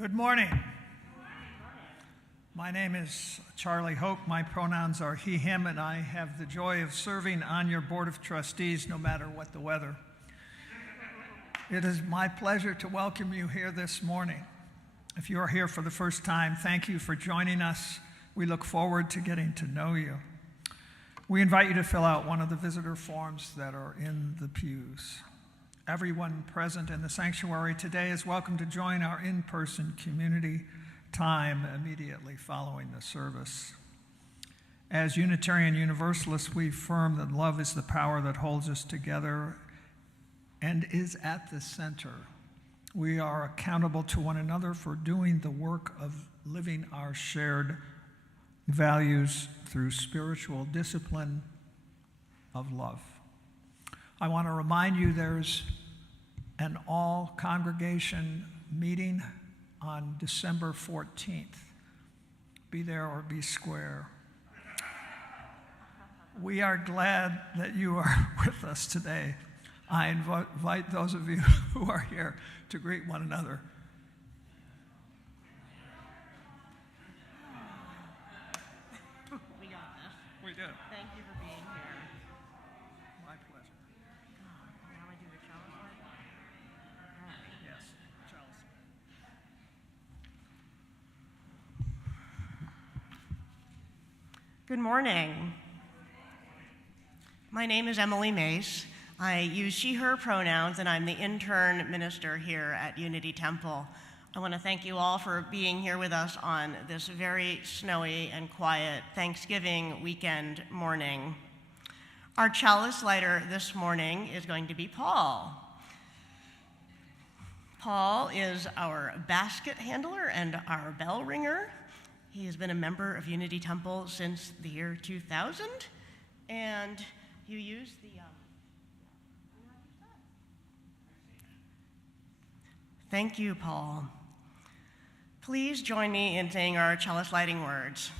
Good morning. My name is Charlie Hoke. My pronouns are he, him, and I have the joy of serving on your Board of Trustees no matter what the weather. It is my pleasure to welcome you here this morning. If you are here for the first time, thank you for joining us. We look forward to getting to know you. We invite you to fill out one of the visitor forms that are in the pews. Everyone present in the sanctuary today is welcome to join our in-person community time immediately following the service. As Unitarian Universalists, we affirm that love is the power that holds us together and is at the center. We are accountable to one another for doing the work of living our shared values through spiritual discipline of love. I want to remind you there's an all-congregation meeting on December 14th. Be there or be square. We are glad that you are with us today. I invite those of you who are here to greet one another. We got this. We did. Thank you for being here. My pleasure. Now I do the challenge line? All right. Yes, Charles. Good morning. My name is Emily Mace. I use she, her pronouns, and I'm the intern minister here at Unity Temple. I want to thank you all for being here with us on this very snowy and quiet Thanksgiving weekend morning. Our chalice lighter this morning is going to be Paul. Paul is our basket handler and our bell ringer. He has been a member of Unity Temple since the year 2000, and you use the Thank you, Paul. Please join me in saying our chalice lighting words.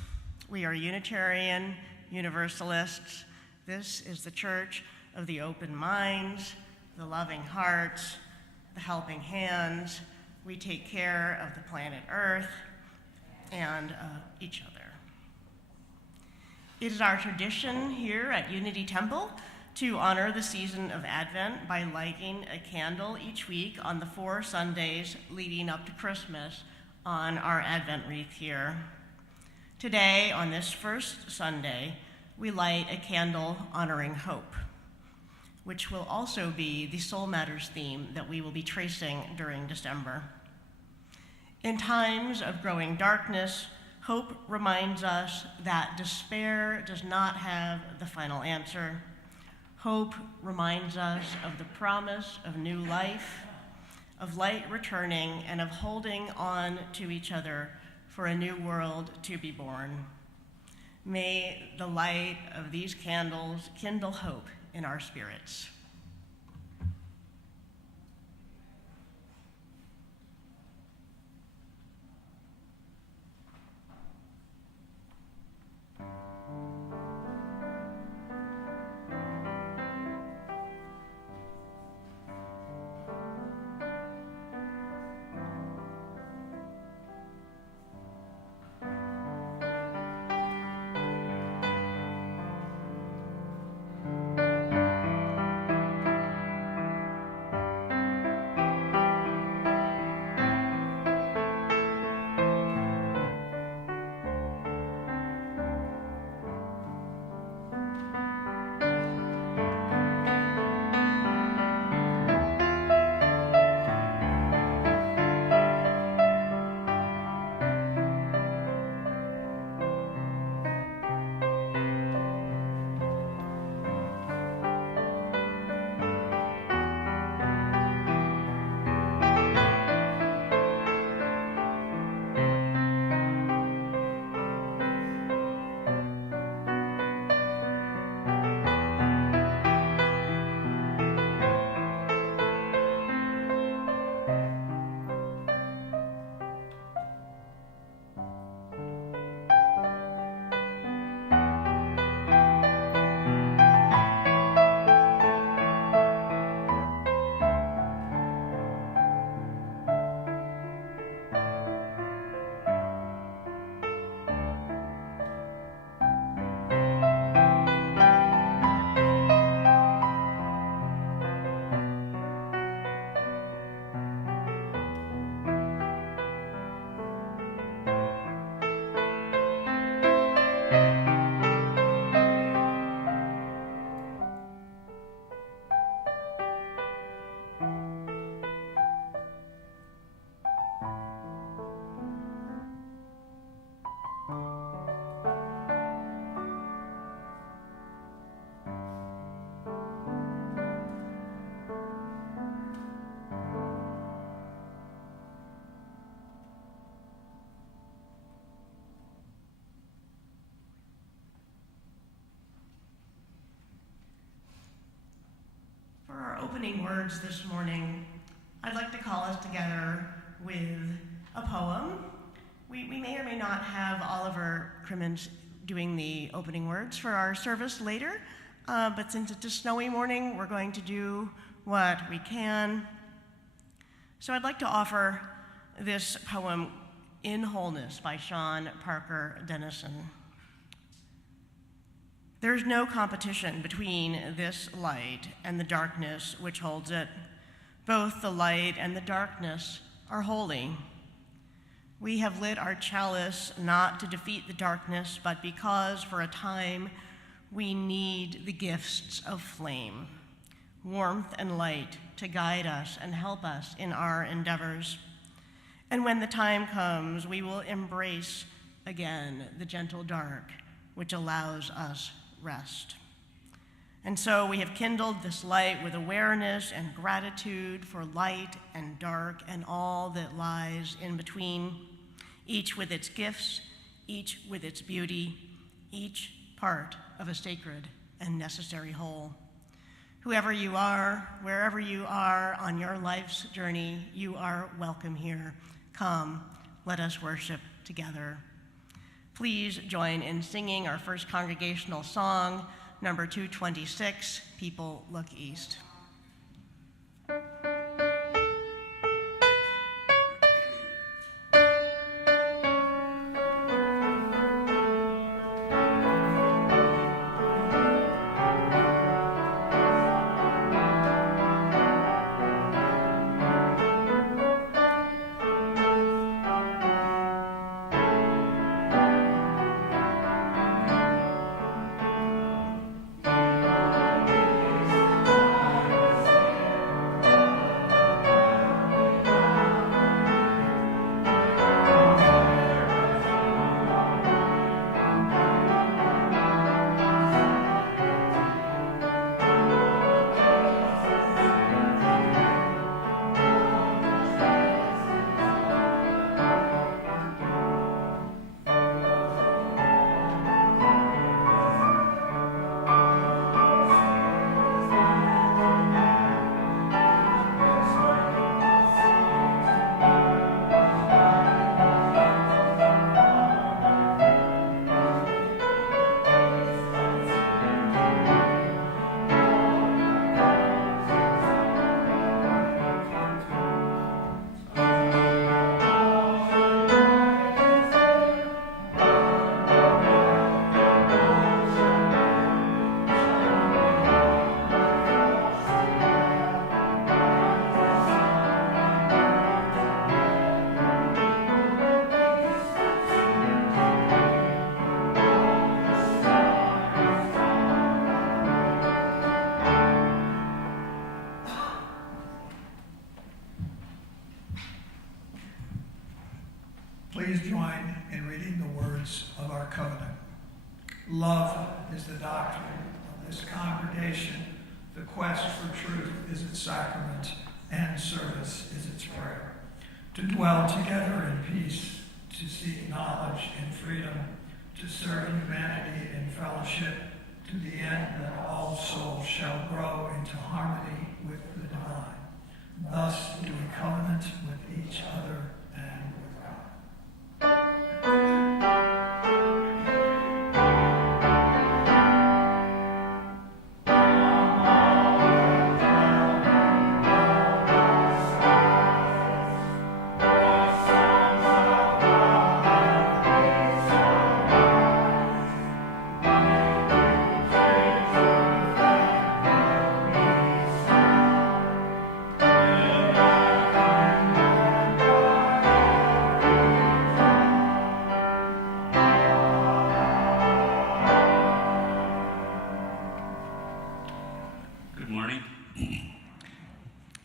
We are Unitarian Universalists. This is the church of the open minds, the loving hearts, the helping hands. We take care of the planet Earth and each other. It is our tradition here at Unity Temple to honor the season of Advent by lighting a candle each week on the 4 Sundays leading up to Christmas on our Advent wreath here. Today, on this first Sunday, we light a candle honoring hope, which will also be the Soul Matters theme that we will be tracing during December. In times of growing darkness, hope reminds us that despair does not have the final answer. Hope reminds us of the promise of new life, of light returning, and of holding on to each other for a new world to be born. May the light of these candles kindle hope in our spirits. opening words this morning, I'd like to call us together with a poem. We may or may not have Oliver Crimmins doing the opening words for our service later, but since it's a snowy morning, we're going to do what we can. So I'd like to offer this poem, In Wholeness, by Sean Parker Dennison. There's no competition between this light and the darkness which holds it. Both the light and the darkness are holy. We have lit our chalice not to defeat the darkness, but because for a time we need the gifts of flame, warmth and light to guide us and help us in our endeavors. And when the time comes, we will embrace again the gentle dark, which allows us rest. And so we have kindled this light with awareness and gratitude for light and dark and all that lies in between, each with its gifts, each with its beauty, each part of a sacred and necessary whole. Whoever you are, wherever you are on your life's journey, you are welcome here. Come, let us worship together. Please join in singing our first congregational song, number 226, People Look East. Please join in reading the words of our covenant. Love is the doctrine of this congregation. The quest for truth is its sacrament, and service is its prayer. To dwell together in peace, to seek knowledge and freedom, to serve humanity in fellowship, to the end that all souls shall grow into harmony with the divine. Thus do we covenant with each other and with God.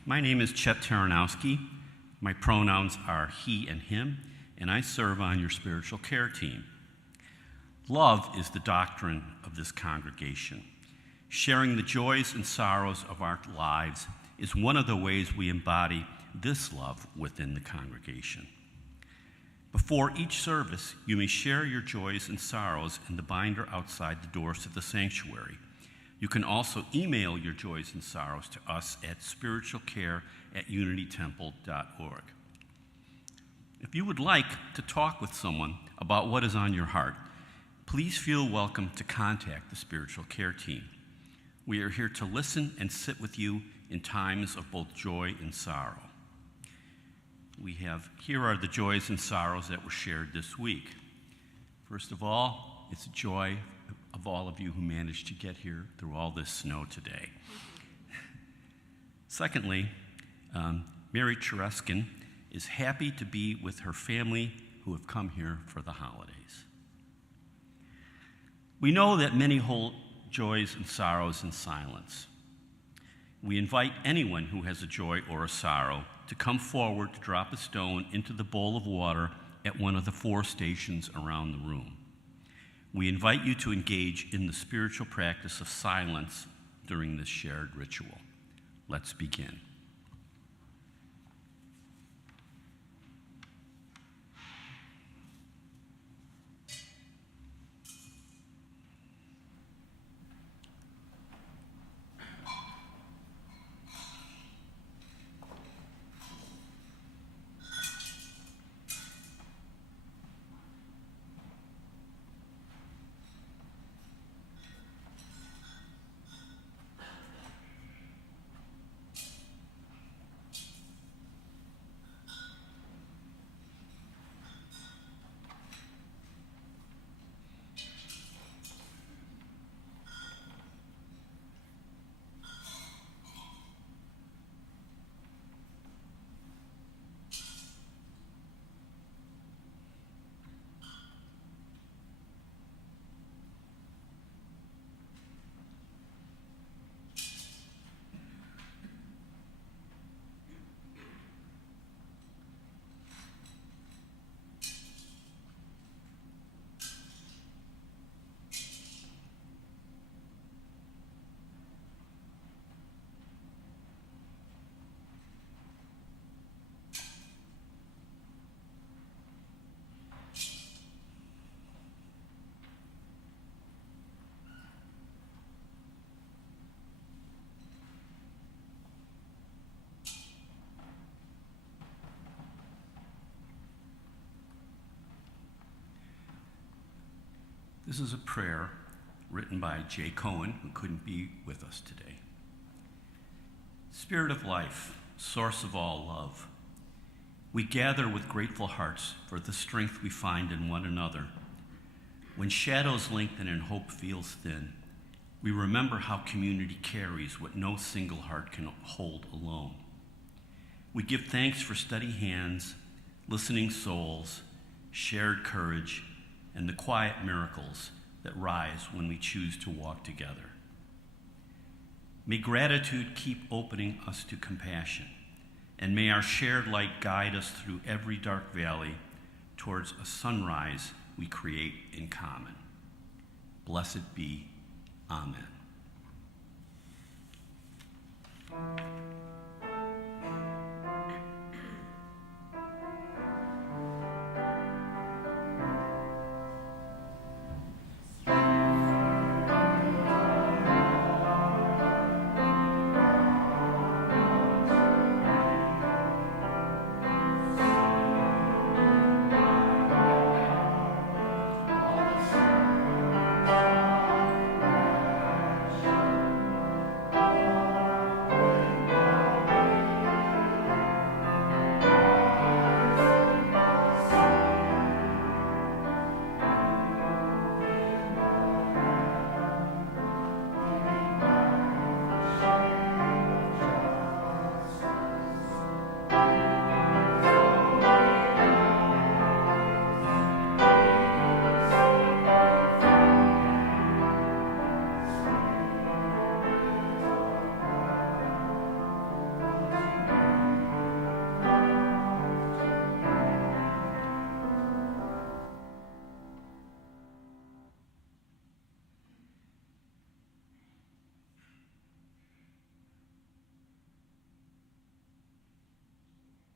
My name is Chet Taranowski. My pronouns are he and him, and I serve on your spiritual care team. Love is the doctrine of this congregation. Sharing the joys and sorrows of our lives is one of the ways we embody this love within the congregation. Before each service, you may share your joys and sorrows in the binder outside the doors of the sanctuary. You can also email your joys and sorrows to us at spiritualcare@unitytemple.org. If you would like to talk with someone about what is on your heart, please feel welcome to contact the spiritual care team. We are here to listen and sit with you in times of both joy and sorrow. Here are the joys and sorrows that were shared this week. First of all, it's a joy of all of you who managed to get here through all this snow today. Secondly, Mary Chereskin is happy to be with her family who have come here for the holidays. We know that many hold joys and sorrows in silence. We invite anyone who has a joy or a sorrow to come forward to drop a stone into the bowl of water at one of the 4 stations around the room. We invite you to engage in the spiritual practice of silence during this shared ritual. Let's begin. This is a prayer written by Jay Cohen, who couldn't be with us today. Spirit of life, source of all love, we gather with grateful hearts for the strength we find in one another. When shadows lengthen and hope feels thin, we remember how community carries what no single heart can hold alone. We give thanks for steady hands, listening souls, shared courage, and the quiet miracles that rise when we choose to walk together. May gratitude keep opening us to compassion, and may our shared light guide us through every dark valley towards a sunrise we create in common. Blessed be. Amen.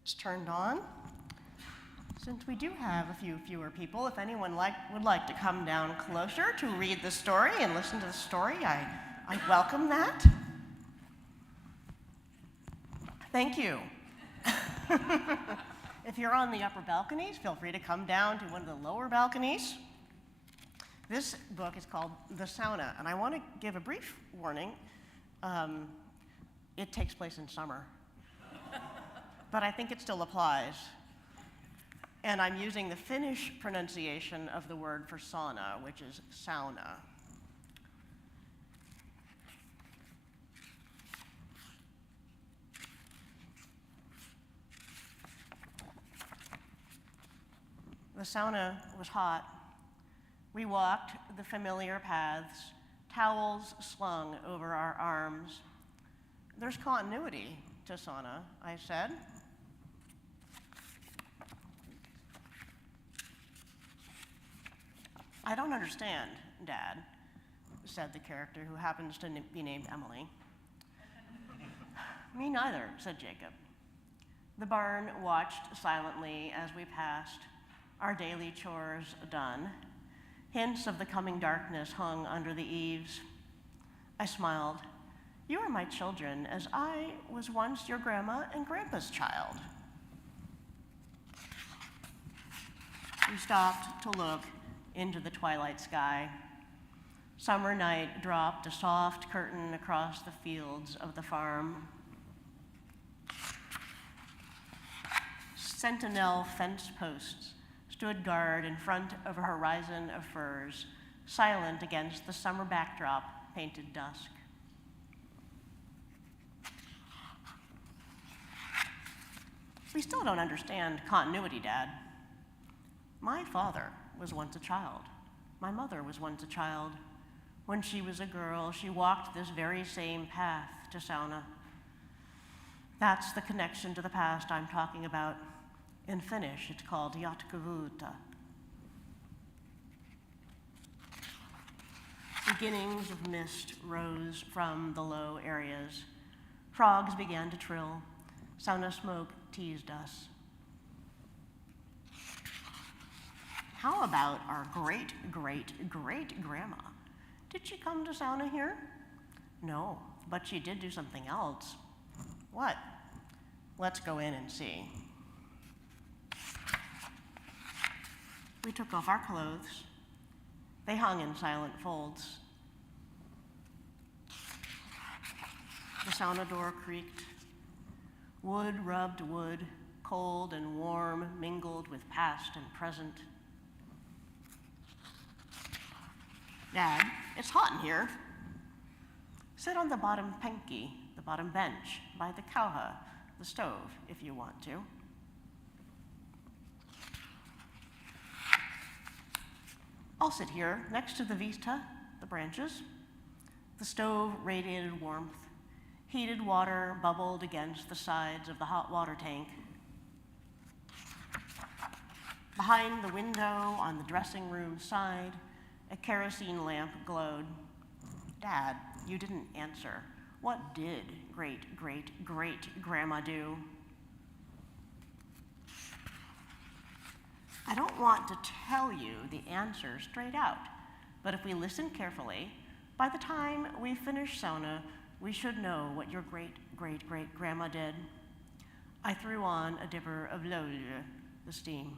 It's turned on. Since we do have a few fewer people, if anyone would like to come down closer to read the story and listen to the story, I welcome that. Thank you. If you're on the upper balconies, feel free to come down to one of the lower balconies. This book is called The Sauna, and I want to give a brief warning. It takes place in summer, but I think it still applies. And I'm using the Finnish pronunciation of the word for sauna, which is sauna. The sauna was hot. We walked the familiar paths, towels slung over our arms. There's continuity to sauna, I said. I don't understand, Dad, said the character who happens to be named Emily. Me neither, said Jacob. The barn watched silently as we passed, our daily chores done. Hints of the coming darkness hung under the eaves. I smiled. You are my children, as I was once your grandma and grandpa's child. We stopped to look into the twilight sky. Summer night dropped a soft curtain across the fields of the farm. Sentinel fence posts stood guard in front of a horizon of firs, silent against the summer backdrop painted dusk. We still don't understand continuity, Dad. My father was once a child. My mother was once a child. When she was a girl, she walked this very same path to sauna. That's the connection to the past I'm talking about. In Finnish, it's called jatkuvuutta. Beginnings of mist rose from the low areas. Frogs began to trill. Sauna smoke teased us. How about our great-great-great-grandma? Did she come to sauna here? No, but she did do something else. What? Let's go in and see. We took off our clothes. They hung in silent folds. The sauna door creaked. Wood rubbed wood, cold and warm, mingled with past and present. Dad, it's hot in here. Sit on the bottom penki, the bottom bench, by the kauha, the stove, if you want to. I'll sit here next to the vista, the branches. The stove radiated warmth. Heated water bubbled against the sides of the hot water tank. Behind the window on the dressing room side, a kerosene lamp glowed. Dad, you didn't answer. What did great-great-great-grandma do? I don't want to tell you the answer straight out, but if we listen carefully, by the time we finish sauna, we should know what your great-great-great-grandma did. I threw on a dipper of lolje, the steam.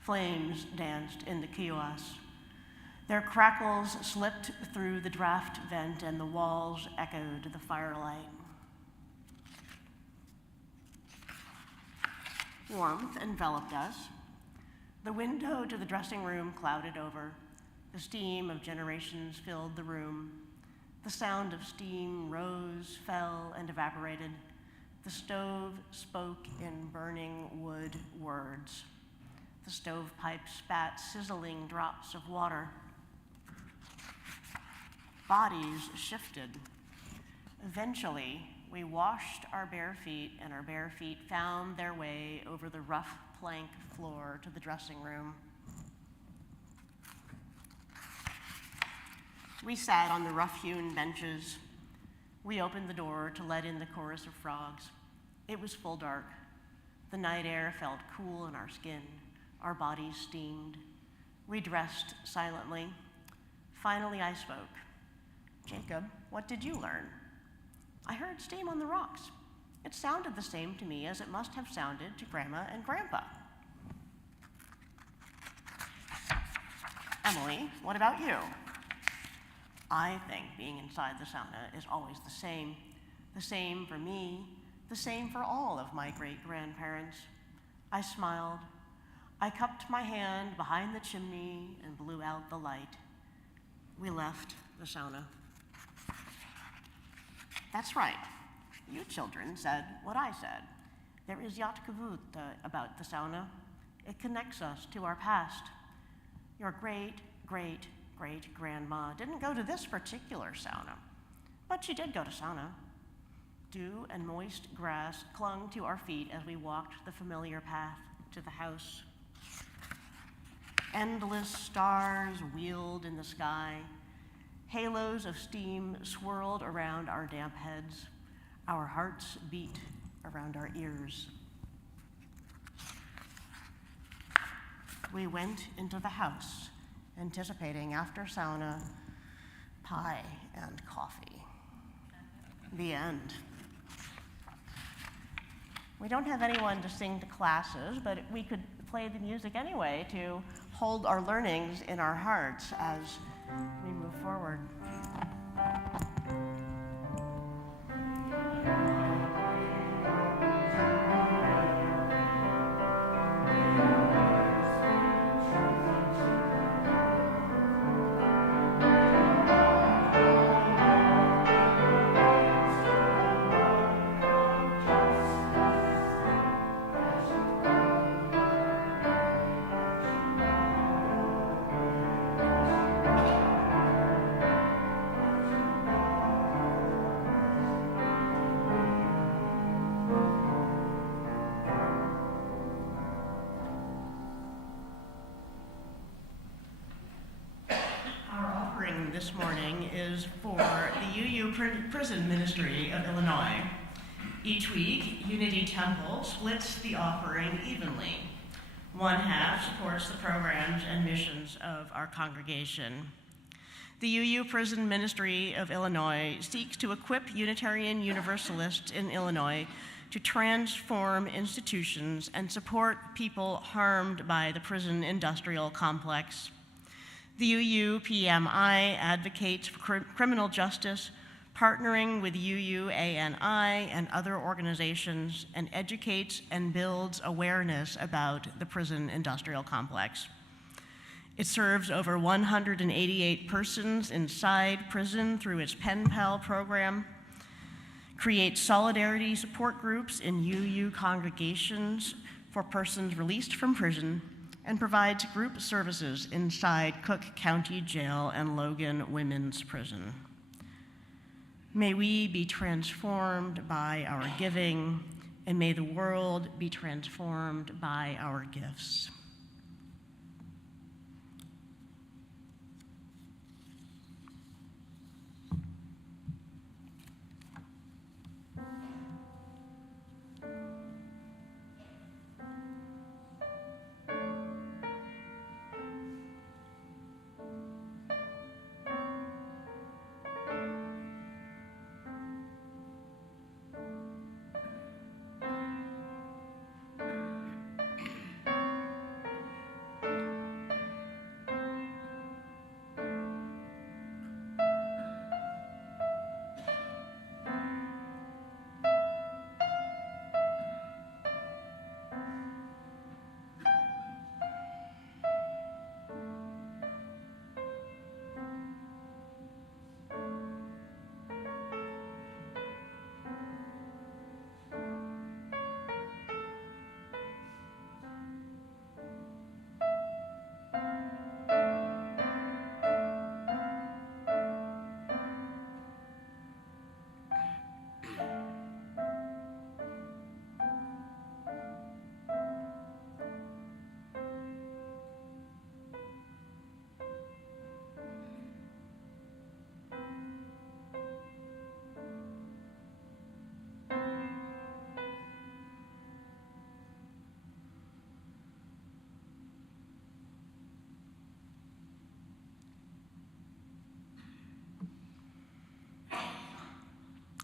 Flames danced in the kiosks. Their crackles slipped through the draft vent and the walls echoed the firelight. Warmth enveloped us. The window to the dressing room clouded over. The steam of generations filled the room. The sound of steam rose, fell, and evaporated. The stove spoke in burning wood words. The stovepipe spat sizzling drops of water. Bodies shifted. Eventually, we washed our bare feet, and our bare feet found their way over the rough plank floor to the dressing room. We sat on the rough-hewn benches. We opened the door to let in the chorus of frogs. It was full dark. The night air felt cool in our skin. Our bodies steamed. We dressed silently. Finally, I spoke. Jacob, what did you learn? I heard steam on the rocks. It sounded the same to me as it must have sounded to Grandma and Grandpa. Emily, what about you? I think being inside the sauna is always the same. The same for me, the same for all of my great-grandparents. I smiled. I cupped my hand behind the chimney and blew out the light. We left the sauna. That's right. You children said what I said. There is yatkavut about the sauna. It connects us to our past. Your great-great-great-grandma didn't go to this particular sauna, but she did go to sauna. Dew and moist grass clung to our feet as we walked the familiar path to the house. Endless stars wheeled in the sky. Halos of steam swirled around our damp heads. Our hearts beat around our ears. We went into the house, anticipating after sauna, pie and coffee. The end. We don't have anyone to sing to classes, but we could play the music anyway to hold our learnings in our hearts as we move forward. This morning is for the UU Prison Ministry of Illinois. Each week, Unity Temple splits the offering evenly. One half supports the programs and missions of our congregation. The UU Prison Ministry of Illinois seeks to equip Unitarian Universalists in Illinois to transform institutions and support people harmed by the prison industrial complex. The UU-PMI advocates for criminal justice, partnering with UU-ANI and other organizations, and educates and builds awareness about the prison industrial complex. It serves over 188 persons inside prison through its Pen Pal program, creates solidarity support groups in UU congregations for persons released from prison, and provides group services inside Cook County Jail and Logan Women's Prison. May we be transformed by our giving, and may the world be transformed by our gifts.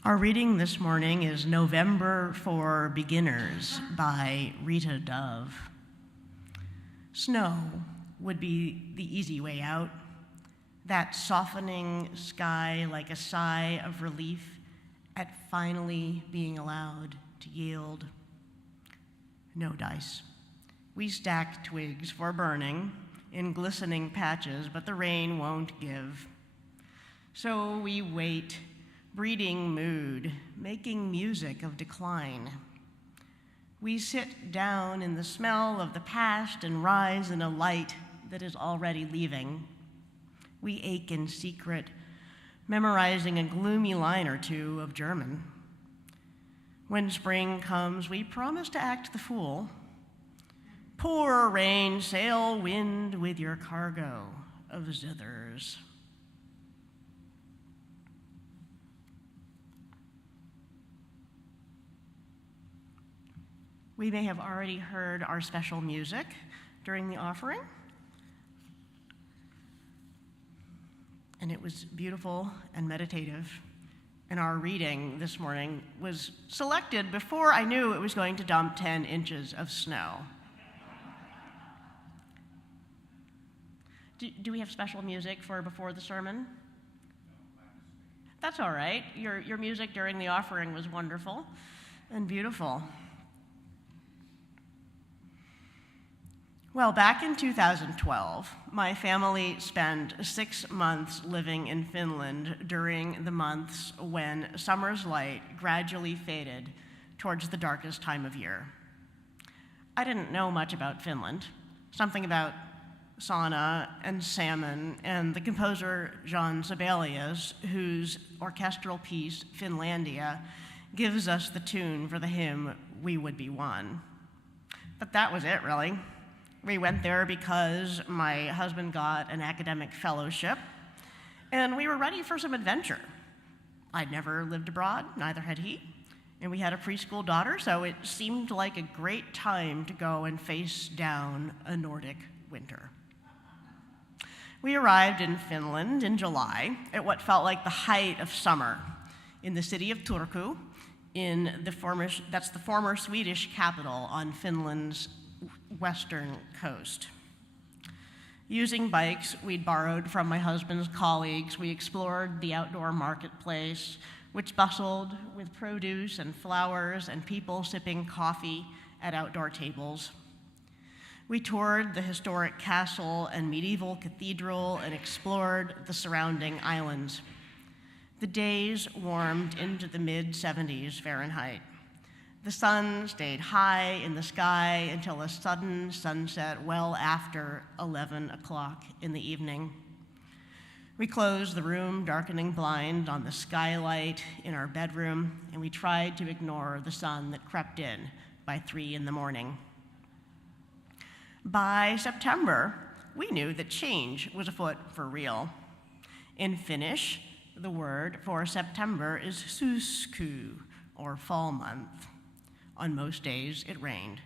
Our reading this morning is November for Beginners by Rita Dove. Snow would be the easy way out, that softening sky like a sigh of relief at finally being allowed to yield. No dice. We stack twigs for burning in glistening patches, but the rain won't give. So we wait, breeding mood, making music of decline. We sit down in the smell of the past and rise in a light that is already leaving. We ache in secret, memorizing a gloomy line or two of German. When spring comes, we promise to act the fool. Pour rain, sail wind with your cargo of zithers. We may have already heard our special music during the offering, and it was beautiful and meditative. And our reading this morning was selected before I knew it was going to dump 10 inches of snow. Do we have special music for before the sermon? That's all right. Your music during the offering was wonderful and beautiful. Well, back in 2012, my family spent 6 months living in Finland during the months when summer's light gradually faded towards the darkest time of year. I didn't know much about Finland, something about sauna and salmon and the composer Jean Sibelius, whose orchestral piece, Finlandia, gives us the tune for the hymn, We Would Be One. But that was it, really. We went there because my husband got an academic fellowship, and we were ready for some adventure. I'd never lived abroad, neither had he, and we had a preschool daughter, so it seemed like a great time to go and face down a Nordic winter. We arrived in Finland in July at what felt like the height of summer in the city of Turku, that's the former Swedish capital on Finland's western coast. Using bikes we'd borrowed from my husband's colleagues, we explored the outdoor marketplace, which bustled with produce and flowers and people sipping coffee at outdoor tables. We toured the historic castle and medieval cathedral and explored the surrounding islands. The days warmed into the mid-70s Fahrenheit. The sun stayed high in the sky until a sudden sunset well after 11 o'clock in the evening. We closed the room darkening blind on the skylight in our bedroom, and we tried to ignore the sun that crept in by 3 in the morning. By September, we knew that change was afoot for real. In Finnish, the word for September is syysku, or fall month. On most days, it rained.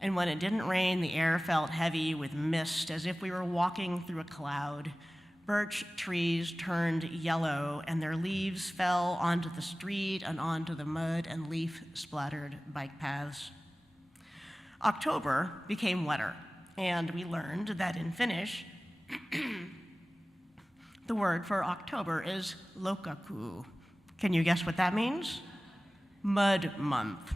And when it didn't rain, the air felt heavy with mist, as if we were walking through a cloud. Birch trees turned yellow, and their leaves fell onto the street and onto the mud and leaf-splattered bike paths. October became wetter, and we learned that in Finnish, the word for October is lokaku. Can you guess what that means? Mud month.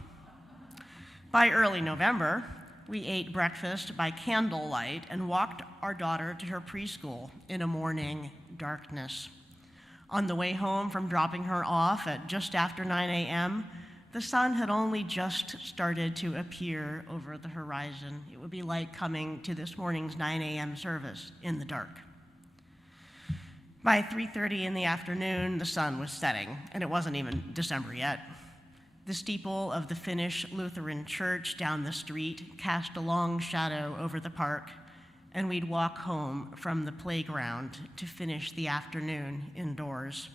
By early November, we ate breakfast by candlelight and walked our daughter to her preschool in a morning darkness. On the way home from dropping her off at just after 9 a.m., the sun had only just started to appear over the horizon. It would be like coming to this morning's 9 a.m. service in the dark. By 3:30 in the afternoon, the sun was setting, and it wasn't even December yet. The steeple of the Finnish Lutheran church down the street cast a long shadow over the park, and we'd walk home from the playground to finish the afternoon indoors.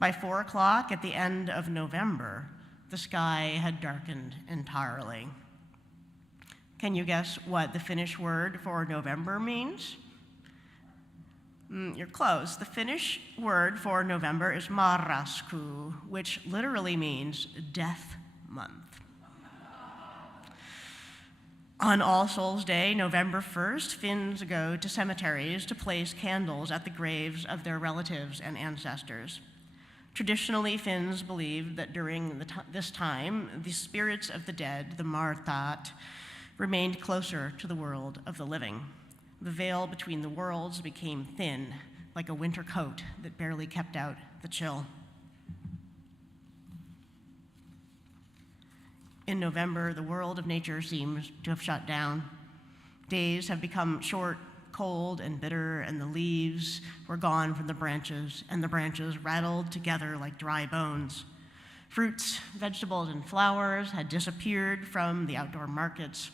By 4 o'clock at the end of November, the sky had darkened entirely. Can you guess what the Finnish word for November means? You're close. The Finnish word for November is marrasku, which literally means death month. On All Souls Day, November 1st, Finns go to cemeteries to place candles at the graves of their relatives and ancestors. Traditionally, Finns believed that during this time, the spirits of the dead, the martat, remained closer to the world of the living. The veil between the worlds became thin, like a winter coat that barely kept out the chill. In November, the world of nature seems to have shut down. Days have become short, cold, and bitter, and the leaves were gone from the branches, and the branches rattled together like dry bones. Fruits, vegetables, and flowers had disappeared from the outdoor markets,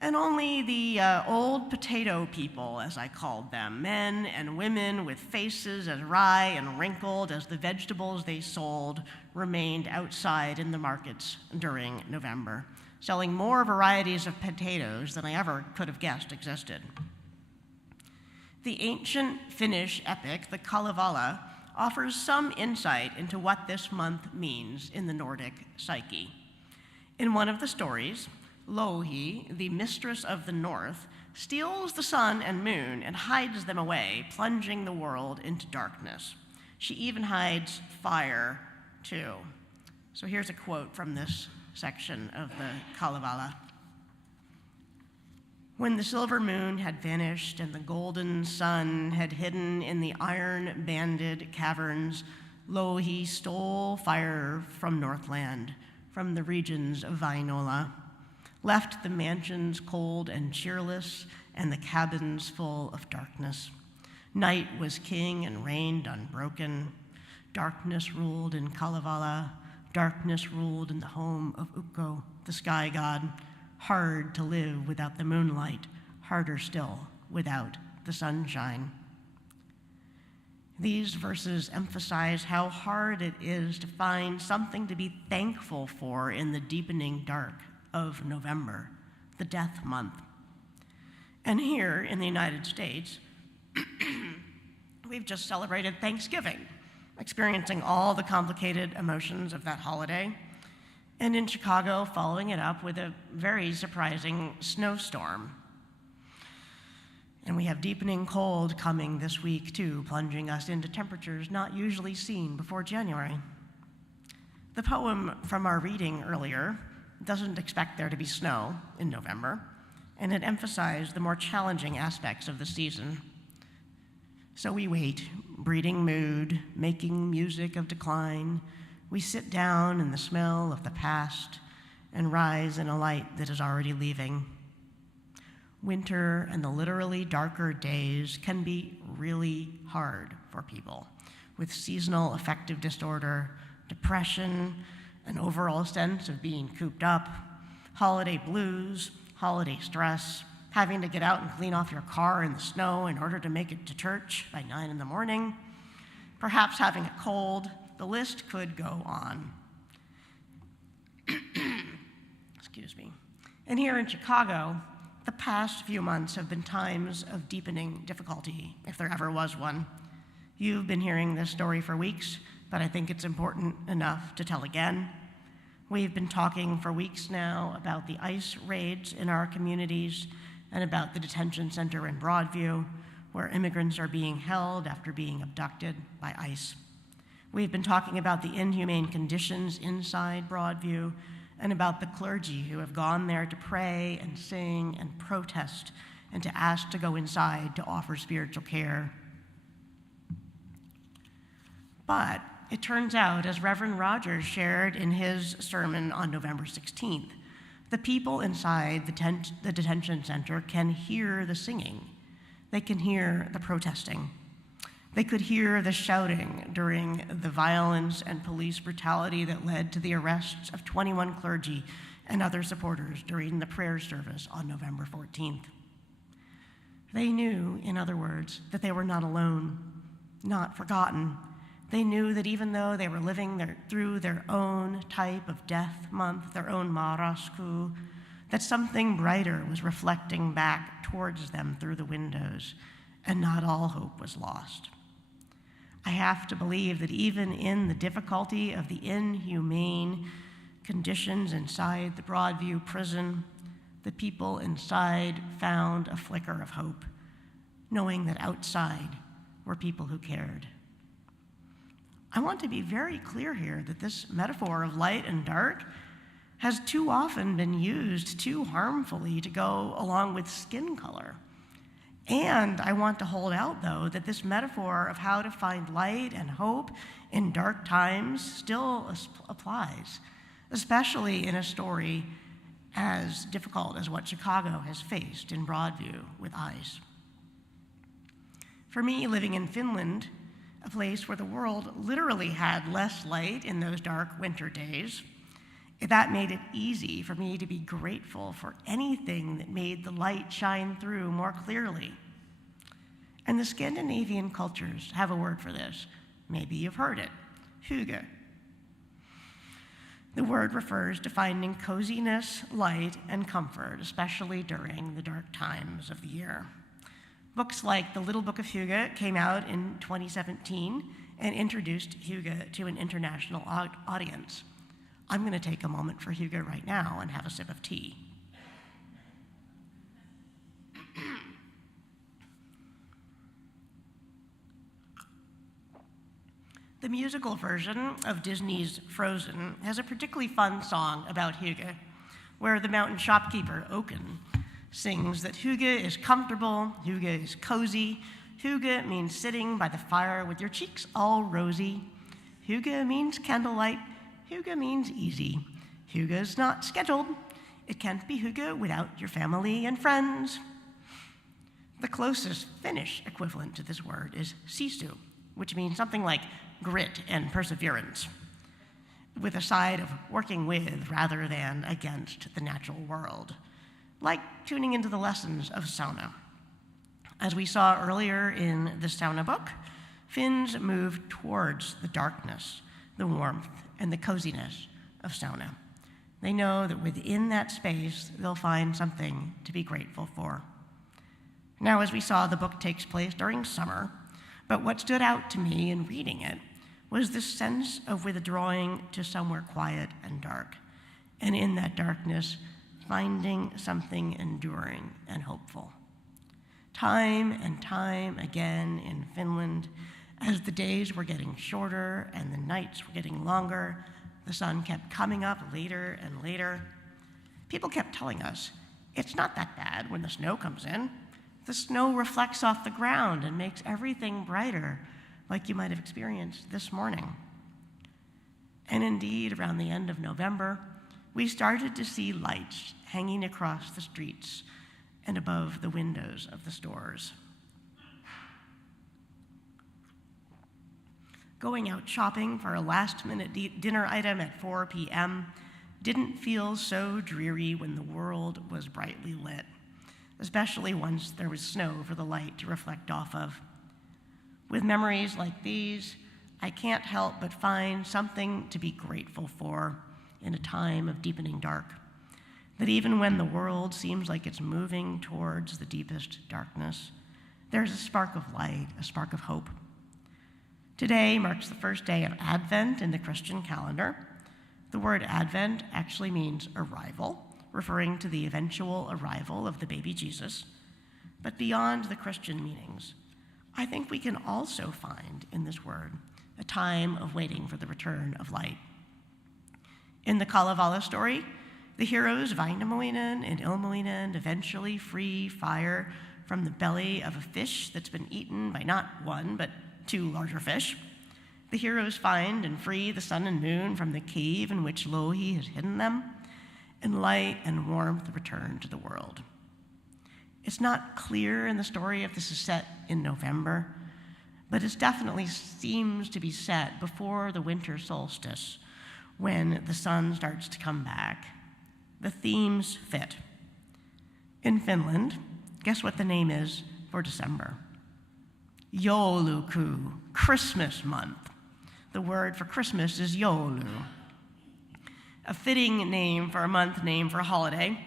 and only the old potato people, as I called them, men and women with faces as wry and wrinkled as the vegetables they sold, remained outside in the markets during November, selling more varieties of potatoes than I ever could have guessed existed. The ancient Finnish epic, the Kalevala, offers some insight into what this month means in the Nordic psyche. In one of the stories, Louhi, the mistress of the north, steals the sun and moon and hides them away, plunging the world into darkness. She even hides fire, too. So here's a quote from this section of the Kalevala. When the silver moon had vanished and the golden sun had hidden in the iron-banded caverns, Louhi stole fire from Northland, from the regions of Vainola, left the mansions cold and cheerless, and the cabins full of darkness. Night was king and reigned unbroken. Darkness ruled in Kalevala. Darkness ruled in the home of Ukko, the sky god. Hard to live without the moonlight, harder still without the sunshine. These verses emphasize how hard it is to find something to be thankful for in the deepening dark of November, the death month. And here in the United States, we've just celebrated Thanksgiving, experiencing all the complicated emotions of that holiday, and in Chicago, following it up with a very surprising snowstorm. And we have deepening cold coming this week, too, plunging us into temperatures not usually seen before January. The poem from our reading earlier doesn't expect there to be snow in November, and it emphasized the more challenging aspects of the season. So we wait, breeding mood, making music of decline. We sit down in the smell of the past and rise in a light that is already leaving. Winter and the literally darker days can be really hard for people with seasonal affective disorder, depression, an overall sense of being cooped up, holiday blues, holiday stress, having to get out and clean off your car in the snow in order to make it to church by 9 in the morning, perhaps having a cold. The list could go on. Excuse me. And here in Chicago, the past few months have been times of deepening difficulty, if there ever was one. You've been hearing this story for weeks, but I think it's important enough to tell again. We've been talking for weeks now about the ICE raids in our communities and about the detention center in Broadview, where immigrants are being held after being abducted by ICE. We've been talking about the inhumane conditions inside Broadview and about the clergy who have gone there to pray and sing and protest and to ask to go inside to offer spiritual care. But it turns out, as Reverend Rogers shared in his sermon on November 16th, the people inside the detention center can hear the singing. They can hear the protesting. They could hear the shouting during the violence and police brutality that led to the arrests of 21 clergy and other supporters during the prayer service on November 14th. They knew, in other words, that they were not alone, not forgotten. They knew that even though they were living through their own type of death month, their own marasku, that something brighter was reflecting back towards them through the windows, and not all hope was lost. I have to believe that even in the difficulty of the inhumane conditions inside the Broadview prison, the people inside found a flicker of hope, knowing that outside were people who cared. I want to be very clear here that this metaphor of light and dark has too often been used too harmfully to go along with skin color. And I want to hold out, though, that this metaphor of how to find light and hope in dark times still applies, especially in a story as difficult as what Chicago has faced in Broadview with ICE. For me, living in Finland, a place where the world literally had less light in those dark winter days, that made it easy for me to be grateful for anything that made the light shine through more clearly. And the Scandinavian cultures have a word for this. Maybe you've heard it, hygge. The word refers to finding coziness, light, and comfort, especially during the dark times of the year. Books like The Little Book of Hygge came out in 2017 and introduced hygge to an international audience. I'm going to take a moment for hygge right now and have a sip of tea. The musical version of Disney's Frozen has a particularly fun song about hygge, where the mountain shopkeeper, Oaken, sings that hygge is comfortable, hygge is cozy, hygge means sitting by the fire with your cheeks all rosy, hygge means candlelight, hygge means easy, hygge is not scheduled, it can't be hygge without your family and friends. The closest Finnish equivalent to this word is sisu, which means something like grit and perseverance, with a side of working with rather than against the natural world, like tuning into the lessons of sauna. As we saw earlier in the sauna book, Finns move towards the darkness, the warmth, and the coziness of sauna. They know that within that space, they'll find something to be grateful for. Now, as we saw, the book takes place during summer, but what stood out to me in reading it was this sense of withdrawing to somewhere quiet and dark, and in that darkness, finding something enduring and hopeful. Time and time again in Finland, as the days were getting shorter and the nights were getting longer, the sun kept coming up later and later. People kept telling us, it's not that bad when the snow comes in. The snow reflects off the ground and makes everything brighter, like you might have experienced this morning. And indeed, around the end of November, we started to see lights hanging across the streets and above the windows of the stores. Going out shopping for a last-minute dinner item at 4 p.m. didn't feel so dreary when the world was brightly lit, especially once there was snow for the light to reflect off of. With memories like these, I can't help but find something to be grateful for in a time of deepening dark. That even when the world seems like it's moving towards the deepest darkness, there's a spark of light, a spark of hope. Today marks the first day of Advent in the Christian calendar. The word Advent actually means arrival, referring to the eventual arrival of the baby Jesus. But beyond the Christian meanings, I think we can also find in this word a time of waiting for the return of light. In the Kalevala story, the heroes Wainamoinen and Ilmoinen eventually free fire from the belly of a fish that's been eaten by not one, but 2 larger fish. The heroes find and free the sun and moon from the cave in which Louhi has hidden them, and light and warmth return to the world. It's not clear in the story if this is set in November, but it definitely seems to be set before the winter solstice, when the sun starts to come back. The themes fit. In Finland, guess what the name is for December? Joulukuu, Christmas month. The word for Christmas is joulu. A fitting name for a month named for a holiday.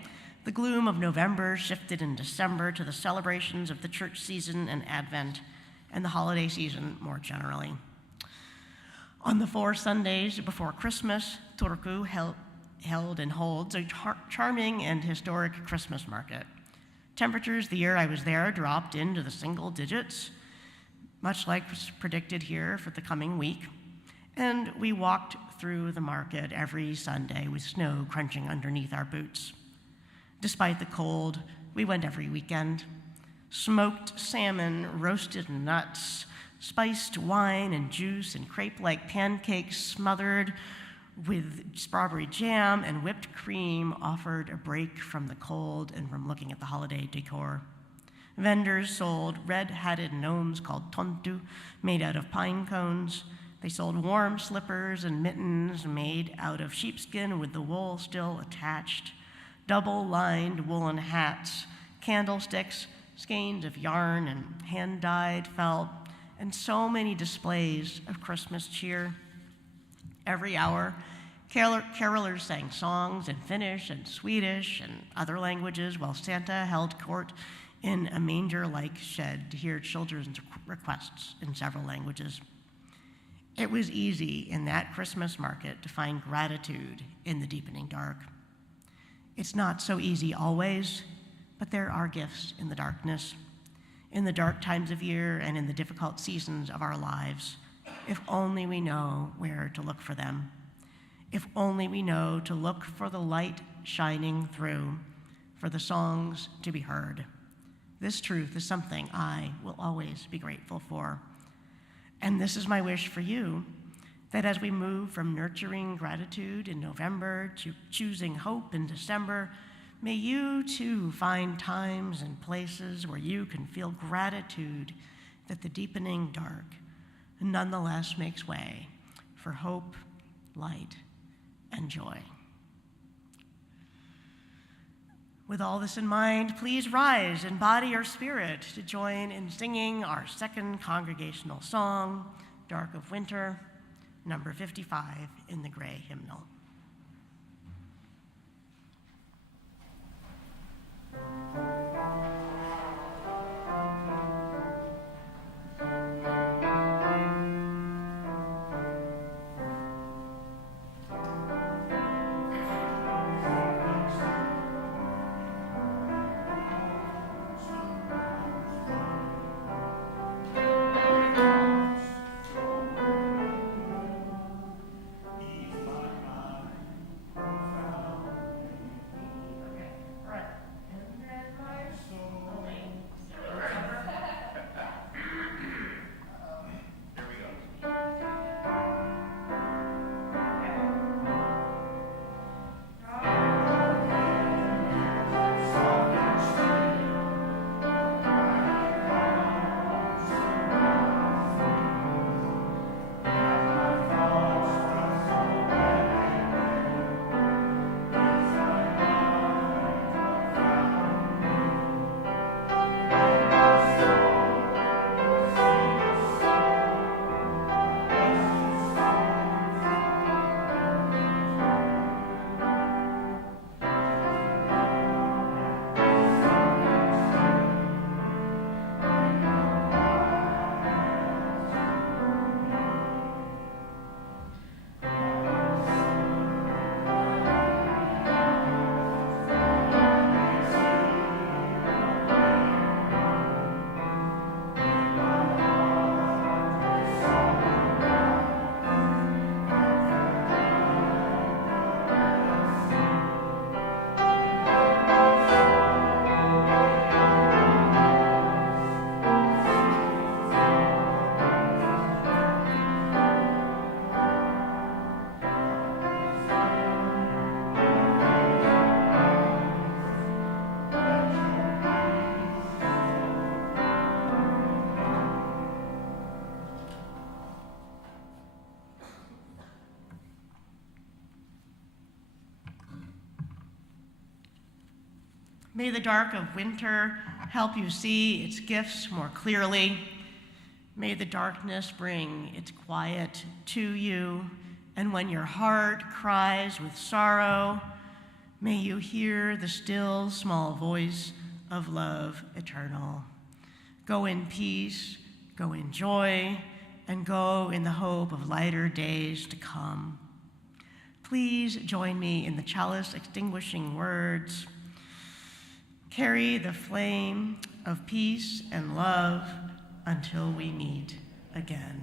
The gloom of November shifted in December to the celebrations of the church season and Advent, and the holiday season more generally. On the 4 Sundays before Christmas, Turku held and holds a charming and historic Christmas market. Temperatures the year I was there dropped into the single digits, much like was predicted here for the coming week, and we walked through the market every Sunday with snow crunching underneath our boots. Despite the cold, we went every weekend. Smoked salmon, roasted nuts, spiced wine and juice, and crepe-like pancakes smothered with strawberry jam and whipped cream offered a break from the cold and from looking at the holiday decor. Vendors sold red-hatted gnomes called tontu, made out of pine cones. They sold warm slippers and mittens made out of sheepskin with the wool still attached, double-lined woolen hats, candlesticks, skeins of yarn and hand-dyed felt, and so many displays of Christmas cheer. Every hour, carolers sang songs in Finnish and Swedish and other languages while Santa held court in a manger-like shed to hear children's requests in several languages. It was easy in that Christmas market to find gratitude in the deepening dark. It's not so easy always, but there are gifts in the darkness, in the dark times of year and in the difficult seasons of our lives, if only we know where to look for them, if only we know to look for the light shining through, for the songs to be heard. This truth is something I will always be grateful for. And this is my wish for you, that as we move from nurturing gratitude in November to choosing hope in December, may you too find times and places where you can feel gratitude that the deepening dark nonetheless makes way for hope, light, and joy. With all this in mind, please rise in body or spirit to join in singing our second congregational song, Dark of Winter, number 55 in the Gray Hymnal. May the dark of winter help you see its gifts more clearly. May the darkness bring its quiet to you, and when your heart cries with sorrow, May you hear the still small voice of love eternal. Go in peace, go in joy, and go in the hope of lighter days to come. Please join me in the chalice extinguishing words. Carry the flame of peace and love until we meet again.